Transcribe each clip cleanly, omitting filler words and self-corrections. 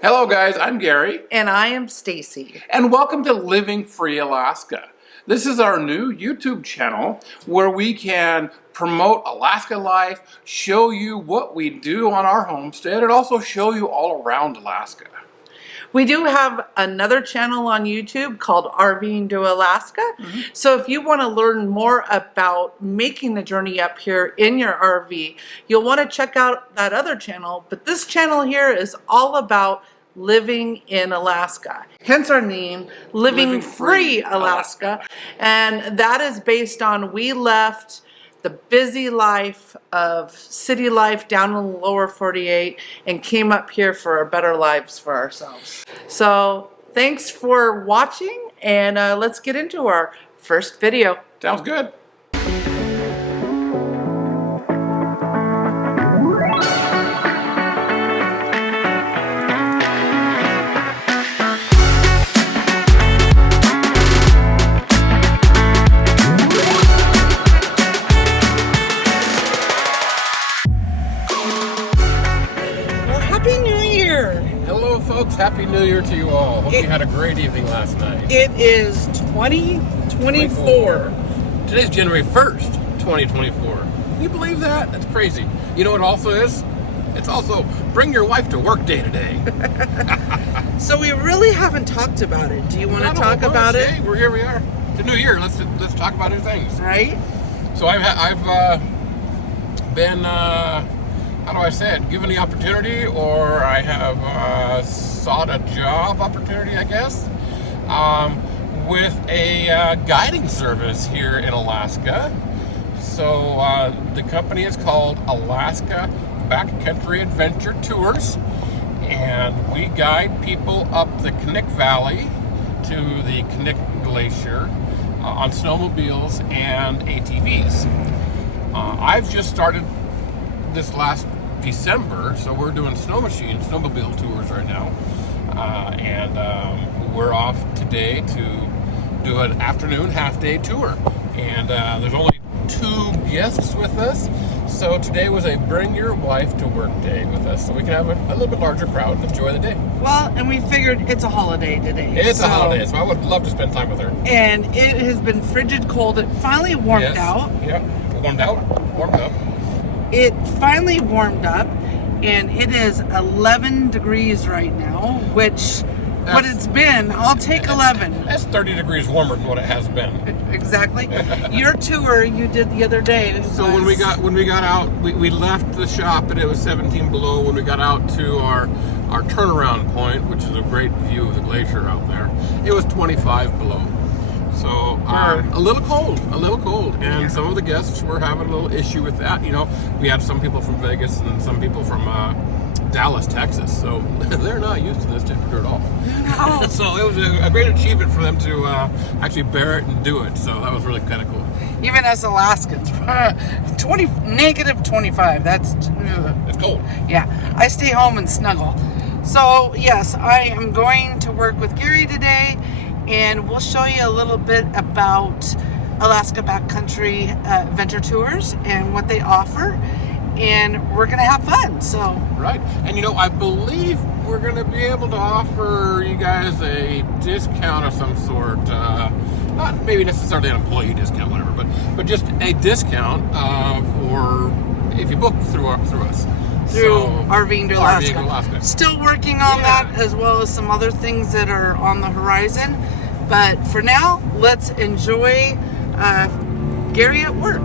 Hello guys, I'm Gary. And I am Stacey. And welcome to Living Free Alaska. This is our new YouTube channel where we can promote Alaska life, show you what we do on our homestead, and also show you all around Alaska. We do have another channel on YouTube called RVing to Alaska. So if you want to learn more about making the journey up here in your RV, you'll want to check out that other channel. But this channel here is all about living in Alaska. Hence our name, Living Free Alaska. And that is based on we left the busy life of city life down in the lower 48 and came up here for better lives for ourselves. So thanks for watching, and let's get into our first video. Sounds good. Hello folks, Happy New Year to you all. Hope you had a great evening last night. It is 2024. Today's January 1st, 2024. Can you believe that? That's crazy. You know what it also is? It's also Bring Your Wife to Work Day today. So we really haven't talked about it. Do you want to talk about it? Hey, here we are. It's a new year. Let's talk about new things. Right? So I've been how do I say it? Given the opportunity, or I have sought a job opportunity, I guess, with a guiding service here in Alaska. So the company is called Alaska Backcountry Adventures Tours, and we guide people up the Knik Valley to the Knik Glacier on snowmobiles and ATVs. I've just started this last December, so we're doing snowmobile tours right now, and we're off today to do an afternoon half-day tour, and there's only 2 guests with us, so today was a Bring Your Wife to Work day with us, so we can have a little bit larger crowd and enjoy the day. Well, and we figured it's a holiday today. It's a holiday, so I would love to spend time with her. And it has been frigid cold. It finally warmed out. Yeah, warmed up. It finally warmed up, and it is 11 degrees right now, which what it's been, I'll take 11. That's 30 degrees warmer than what it has been. Exactly. Your tour you did the other day. So when we got out, we left the shop and it was 17 below. When we got out to our turnaround point, which is a great view of the glacier out there, it was 25 below. So a little cold, and some of the guests were having a little issue with that. You know, we had some people from Vegas and some people from Dallas, Texas, so they're not used to this temperature at all. No. So it was a great achievement for them to actually bear it and do it. So that was really kind of cool. Even as Alaskans, negative 25. That's it's cold. Yeah, I stay home and snuggle. So yes, I am going to work with Gary today, and we'll show you a little bit about Alaska Backcountry Adventure Tours and what they offer, and we're gonna have fun. So right, and you know, I believe we're gonna be able to offer you guys a discount of some sort, not maybe necessarily an employee discount, whatever, but just a discount for if you book through us. Through RVing to Alaska. Still working on that, as well as some other things that are on the horizon. But for now, let's enjoy Gary at work.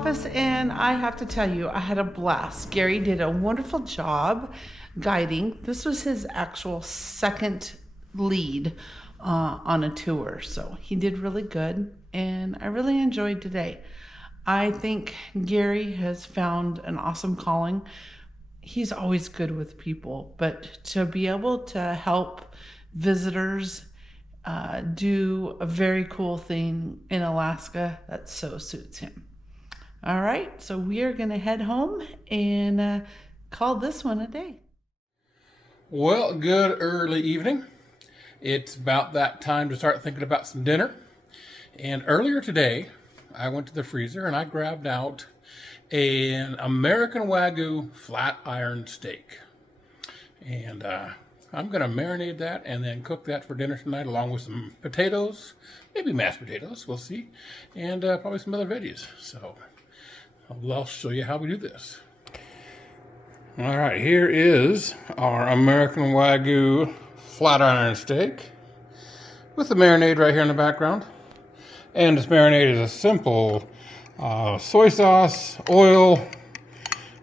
office, and I have to tell you, I had a blast. Gary did a wonderful job guiding. This was his actual second lead on a tour, so he did really good, and I really enjoyed today. I think Gary has found an awesome calling. He's always good with people, but to be able to help visitors do a very cool thing in Alaska, that so suits him. All right, so we are going to head home and call this one a day. Well, good early evening. It's about that time to start thinking about some dinner. And earlier today, I went to the freezer and I grabbed out an American Wagyu flat iron steak. And I'm going to marinate that and then cook that for dinner tonight along with some potatoes, maybe mashed potatoes, we'll see, and probably some other veggies. So I'll show you how we do this. All right, here is our American Wagyu flat iron steak with the marinade right here in the background. And this marinade is a simple soy sauce, oil,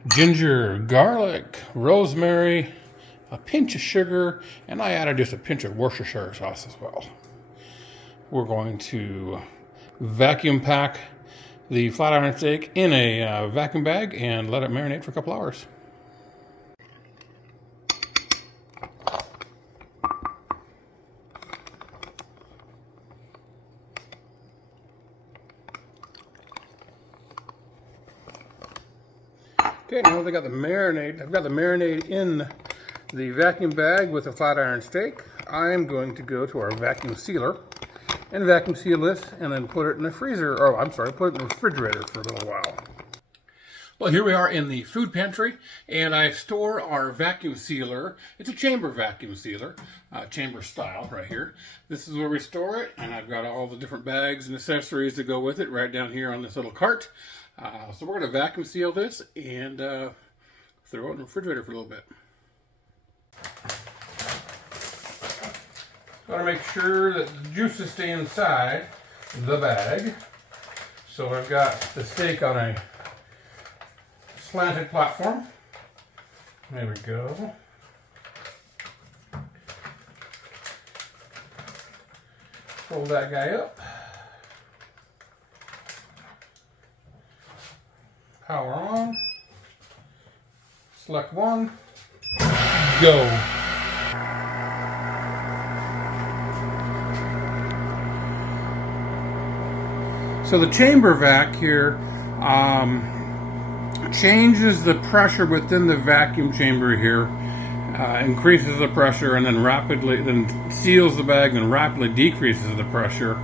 ginger, garlic, rosemary, a pinch of sugar, and I added just a pinch of Worcestershire sauce as well. We're going to vacuum pack the flat iron steak in a vacuum bag and let it marinate for a couple hours. Okay, now that I got the marinade, I've got the marinade in the vacuum bag with the flat iron steak. I'm going to go to our vacuum sealer and vacuum seal this and then put it in the freezer, or I'm sorry, put it in the refrigerator for a little while. Well, here we are in the food pantry, and I store our vacuum sealer. It's a chamber vacuum sealer, chamber style right here. This is where we store it, and I've got all the different bags and accessories that go with it right down here on this little cart. So we're going to vacuum seal this and throw it in the refrigerator for a little bit. Got to make sure that the juices stay inside the bag. So I've got the steak on a slanted platform. There we go. Fold that guy up. Power on. Select one. Go. So the chamber vac here changes the pressure within the vacuum chamber here, increases the pressure, and then seals the bag and rapidly decreases the pressure,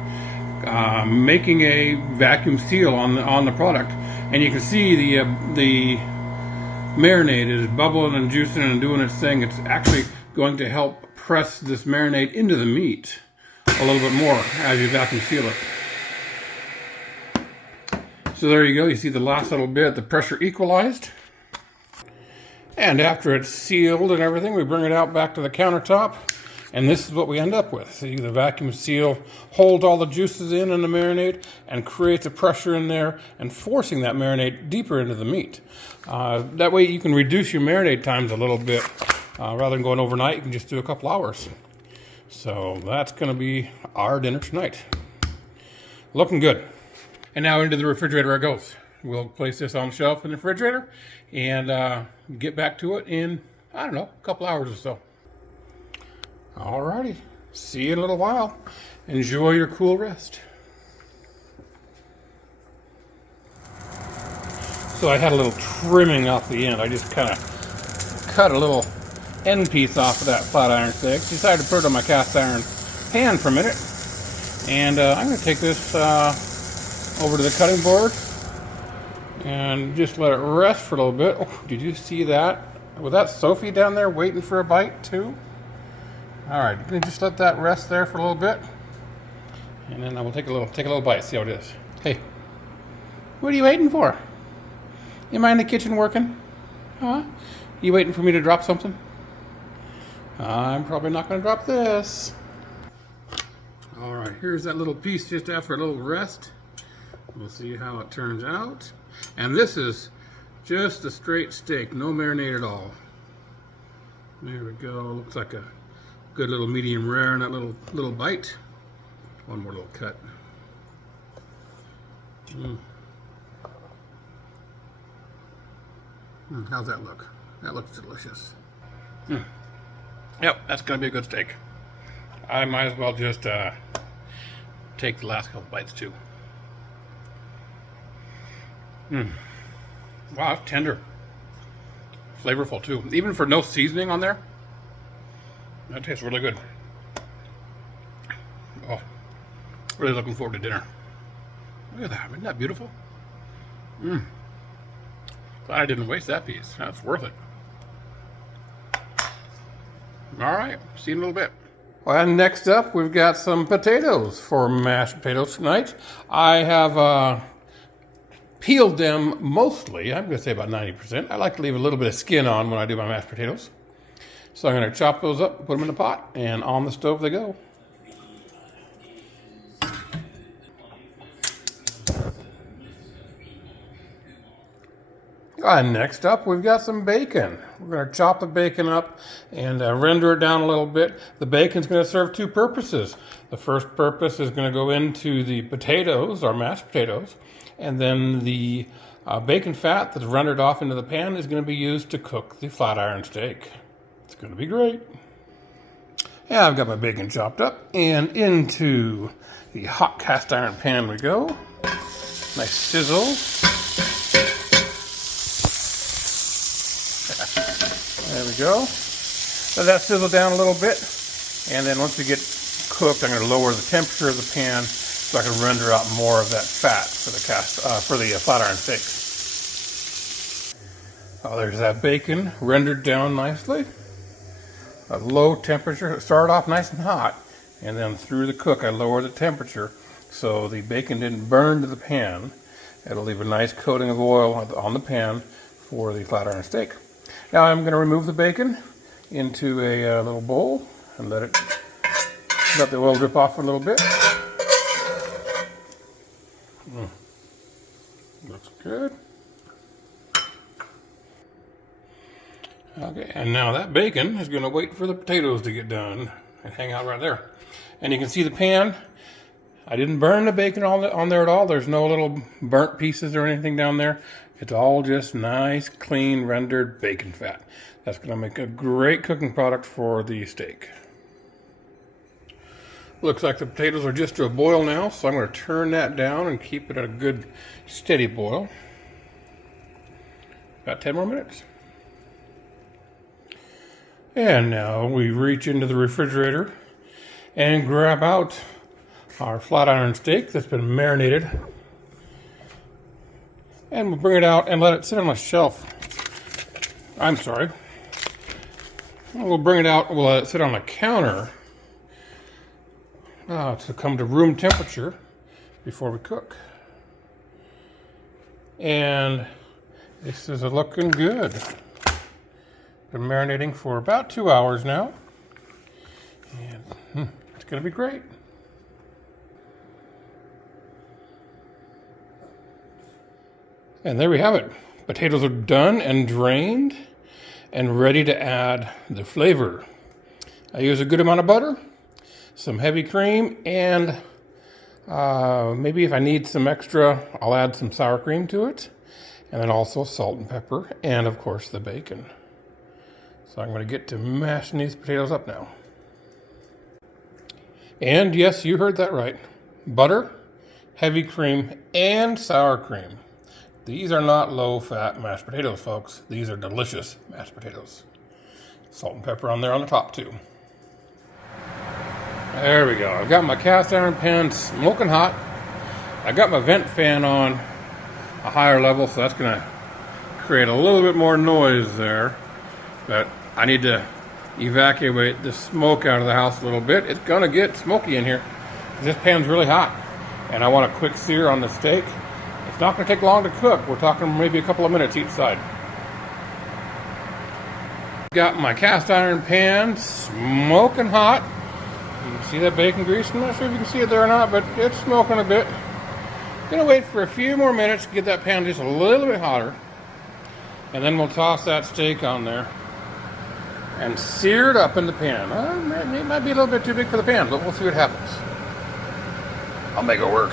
making a vacuum seal on the product. And you can see the marinade is bubbling and juicing and doing its thing. It's actually going to help press this marinade into the meat a little bit more as you vacuum seal it. So there you go, you see the last little bit, the pressure equalized. And after it's sealed and everything, we bring it out back to the countertop, and this is what we end up with. See, the vacuum seal holds all the juices in the marinade and creates a pressure in there and forcing that marinade deeper into the meat. That way you can reduce your marinade times a little bit. Rather than going overnight, you can just do a couple hours. So that's going to be our dinner tonight. Looking good. And now into the refrigerator it goes. We'll place this on the shelf in the refrigerator and get back to it in, I don't know, a couple hours or so. Alrighty, see you in a little while. Enjoy your cool rest. So I had a little trimming off the end. I just kind of cut a little end piece off of that flat iron steak. Decided to put it on my cast iron pan for a minute. And I'm going to take this over to the cutting board and just let it rest for a little bit. Oh, did you see that? Was that Sophie down there waiting for a bite too? All right, you can just let that rest there for a little bit, and then I will take a little bite, see how it is. Hey, what are you waiting for? Am I in the kitchen working? Huh? You waiting for me to drop something? I'm probably not going to drop this. All right, here's that little piece just after a little rest. We'll see how it turns out. And this is just a straight steak, no marinade at all. There we go. Looks like a good little medium rare in that little bite. One more little cut. How's that look? That looks delicious. Yep, that's going to be a good steak. I might as well just take the last couple bites too. Wow, it's tender. Flavorful too. Even for no seasoning on there, that tastes really good. Oh, really looking forward to dinner. Look at that, isn't that beautiful? Glad I didn't waste that piece. That's worth it. All right, see you in a little bit. Well, and next up, we've got some potatoes for mashed potatoes tonight. I have peeled them mostly. I'm going to say about 90%. I like to leave a little bit of skin on when I do my mashed potatoes. So I'm going to chop those up, put them in the pot, and on the stove they go. And next up, we've got some bacon. We're going to chop the bacon up and render it down a little bit. The bacon's going to serve two purposes. The first purpose is going to go into the potatoes, our mashed potatoes, and then the bacon fat that's rendered off into the pan is going to be used to cook the flat iron steak. It's going to be great. Yeah, I've got my bacon chopped up, and into the hot cast iron pan we go. Nice sizzle. There we go. Let that sizzle down a little bit, and then once we get cooked, I'm going to lower the temperature of the pan so I can render out more of that fat for the flat iron steak. Oh, there's that bacon rendered down nicely. A low temperature. It started off nice and hot, and then through the cook I lowered the temperature so the bacon didn't burn to the pan. It'll leave a nice coating of oil on the pan for the flat iron steak. Now I'm going to remove the bacon into a little bowl and let the oil drip off a little bit. Looks good. Okay, and now that bacon is going to wait for the potatoes to get done and hang out right there. And you can see the pan. I didn't burn the bacon on there at all. There's no little burnt pieces or anything down there. It's all just nice, clean, rendered bacon fat. That's going to make a great cooking product for the steak. Looks like the potatoes are just to a boil now, so I'm going to turn that down and keep it at a good, steady boil. About 10 more minutes. And now we reach into the refrigerator and grab out our flat iron steak that's been marinated. And we'll bring it out and let it sit on a shelf. I'm sorry. We'll bring it out, we'll let it sit on a counter to come to room temperature before we cook. And this is looking good. Been marinating for about 2 hours now. And it's going to be great. And there we have it. Potatoes are done and drained and ready to add the flavor. I use a good amount of butter, some heavy cream, and maybe if I need some extra, I'll add some sour cream to it. And then also salt and pepper, and of course the bacon. So I'm going to get to mashing these potatoes up now. And yes, you heard that right. Butter, heavy cream, and sour cream. These are not low-fat mashed potatoes, folks. These are delicious mashed potatoes. Salt and pepper on there on the top, too. There we go. I've got my cast iron pan smoking hot. I got my vent fan on a higher level, so that's going to create a little bit more noise there. But I need to evacuate the smoke out of the house a little bit. It's going to get smoky in here. This pan's really hot, and I want a quick sear on the steak. It's not going to take long to cook. We're talking maybe a couple of minutes each side. Got my cast iron pan smoking hot. You can see that bacon grease. I'm not sure if you can see it there or not, but it's smoking a bit. Gonna wait for a few more minutes to get that pan just a little bit hotter. And then we'll toss that steak on there and sear it up in the pan. It might be a little bit too big for the pan, but we'll see what happens. I'll make it work.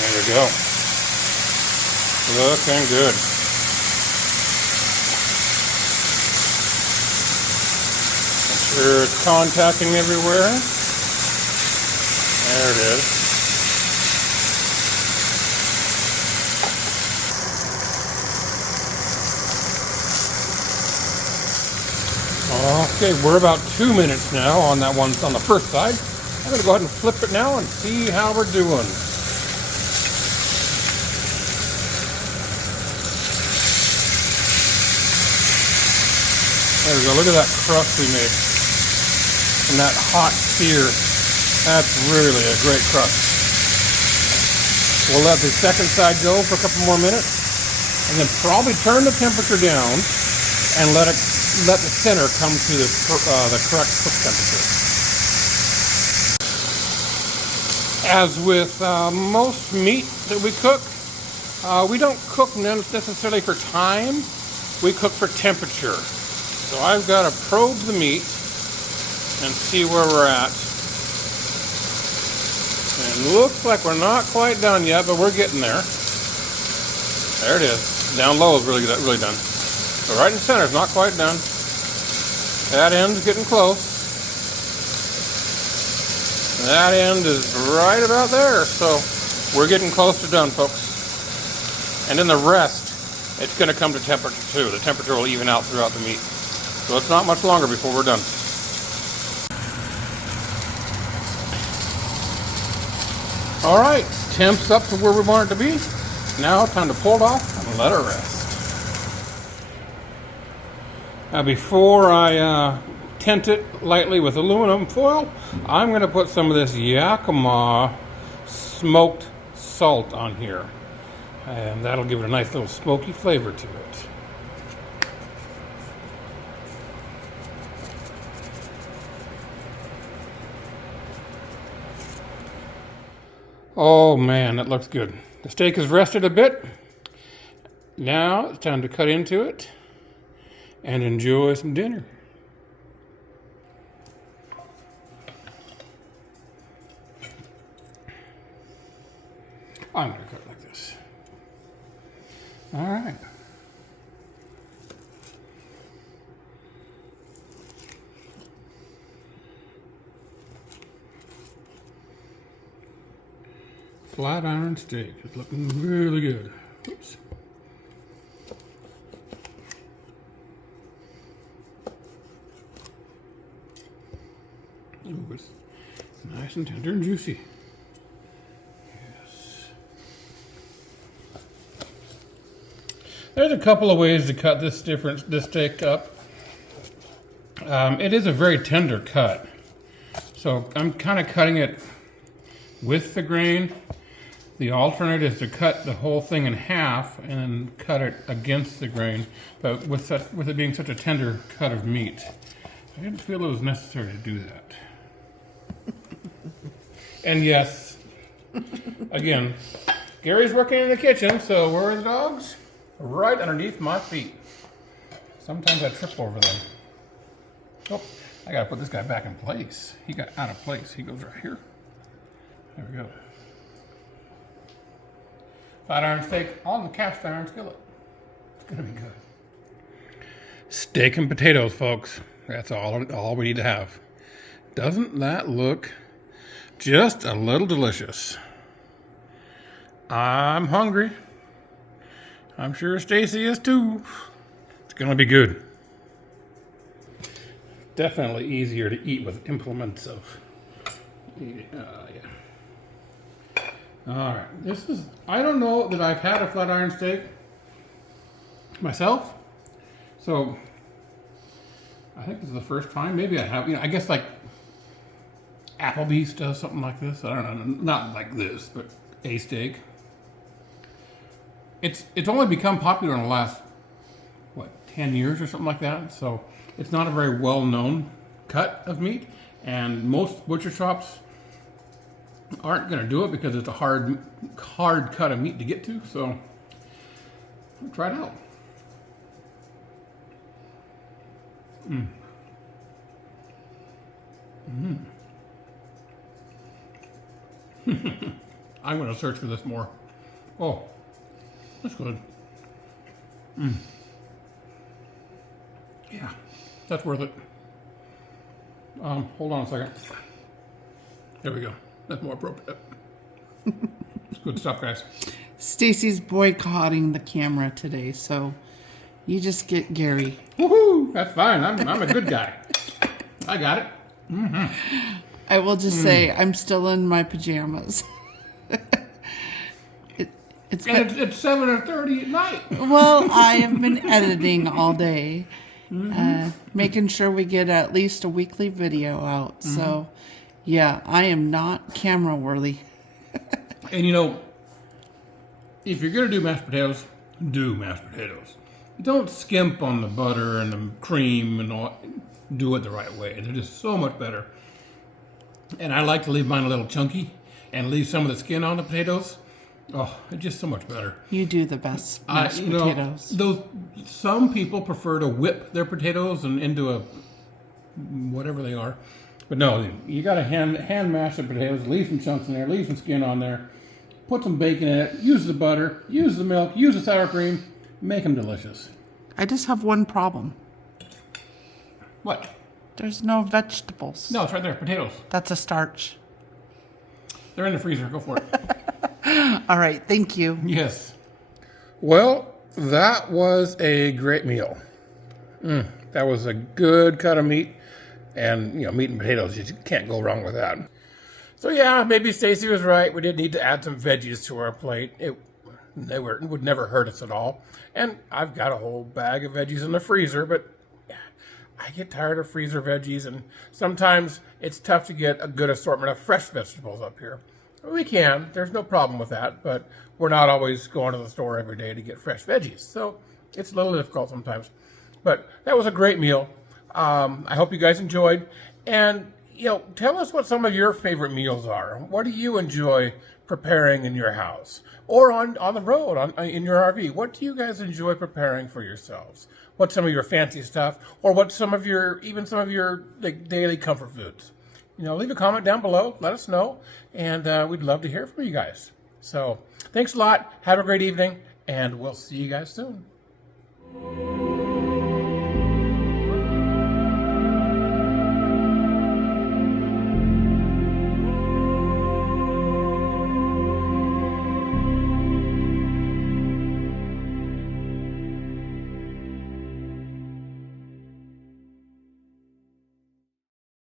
There we go. Looking good. Make sure it's contacting everywhere. There it is. Okay, we're about 2 minutes now on that one on the first side. I'm going to go ahead and flip it now and see how we're doing. There we go. Look at that crust we made. And that hot sear. That's really a great crust. We'll let the second side go for a couple more minutes. And then probably turn the temperature down and let the center come to the correct cook temperature. As with most meat that we cook, we don't cook necessarily for time. We cook for temperature. So I've got to probe the meat and see where we're at. And it looks like we're not quite done yet, but we're getting there. There it is. Down low is really done. So right in the center is not quite done. That end's getting close. That end is right about there. So we're getting close to done, folks. And then the rest, it's going to come to temperature too. The temperature will even out throughout the meat. So it's not much longer before we're done. All right, temp's up to where we want it to be. Now time to pull it off and let it rest. Now before I tent it lightly with aluminum foil, I'm going to put some of this Yakima smoked salt on here. And that'll give it a nice little smoky flavor to it. Oh man, that looks good. The steak has rested a bit. Now it's time to cut into it and enjoy some dinner. I'm going to cut like this. All right. Flat iron steak. It's looking really good. Oops. Ooh, it's nice and tender and juicy. Yes. There's a couple of ways to cut this steak up. It is a very tender cut. So I'm kind of cutting it with the grain. The alternate is to cut the whole thing in half and then cut it against the grain. But with it being such a tender cut of meat, I didn't feel it was necessary to do that. And yes, again, Gary's working in the kitchen, so where are the dogs? Right underneath my feet. Sometimes I trip over them. Oh, I gotta put this guy back in place. He got out of place. He goes right here. There we go. Flat iron steak on the cast iron skillet. It's gonna be good. Steak and potatoes, folks. That's all we need to have. Doesn't that look just a little delicious? I'm hungry. I'm sure Stacey is too. It's gonna be good. Definitely easier to eat with implements of. Yeah. All right, I don't know that I've had a flat iron steak myself, so I think this is the first time. Maybe I have, I guess like Applebee's does something like this. I don't know, not like this, but a steak. it's only become popular in the last, what, 10 years or something like that. So it's not a very well-known cut of meat, and most butcher shops aren't going to do it because it's a hard cut of meat to get to. So try it out. I'm going to search for this more. Oh, that's good. Yeah, that's worth it. Hold on a second. There we go. That's more appropriate. It's good stuff, guys. Stacey's boycotting the camera today, so you just get Gary. Woohoo! That's fine. I'm a good guy. I got it. I will just say I'm still in my pajamas. It's 7:30 at night. well, I have been editing all day, making sure we get at least a weekly video out. So, yeah, I am not camera worthy. And you know, if you're gonna do mashed potatoes, do mashed potatoes. Don't skimp on the butter and the cream and all. Do it the right way. They're just so much better. And I like to leave mine a little chunky and leave some of the skin on the potatoes. Oh, it's just so much better. You do the best mashed potatoes. Some people prefer to whip their potatoes and into a whatever they are. But no, you got to hand mash the potatoes, leave some chunks in there, leave some skin on there, put some bacon in it, use the butter, use the milk, use the sour cream, make them delicious. I just have one problem. What? There's no vegetables. No, it's right there, potatoes. That's a starch. They're in the freezer, go for it. All right, thank you. Yes. Well, that was a great meal. That was a good cut of meat. And, meat and potatoes, you can't go wrong with that. So, yeah, maybe Stacey was right. We did need to add some veggies to our plate. It would never hurt us at all. And I've got a whole bag of veggies in the freezer, but I get tired of freezer veggies, and sometimes it's tough to get a good assortment of fresh vegetables up here. We can. There's no problem with that, but we're not always going to the store every day to get fresh veggies. So it's a little difficult sometimes. But that was a great meal. I hope you guys enjoyed. And, tell us what some of your favorite meals are. What do you enjoy preparing in your house? Or on the road, in your RV? What do you guys enjoy preparing for yourselves? What's some of your fancy stuff? Or what's some of your daily comfort foods? Leave a comment down below. Let us know. And we'd love to hear from you guys. So thanks a lot. Have a great evening. And we'll see you guys soon.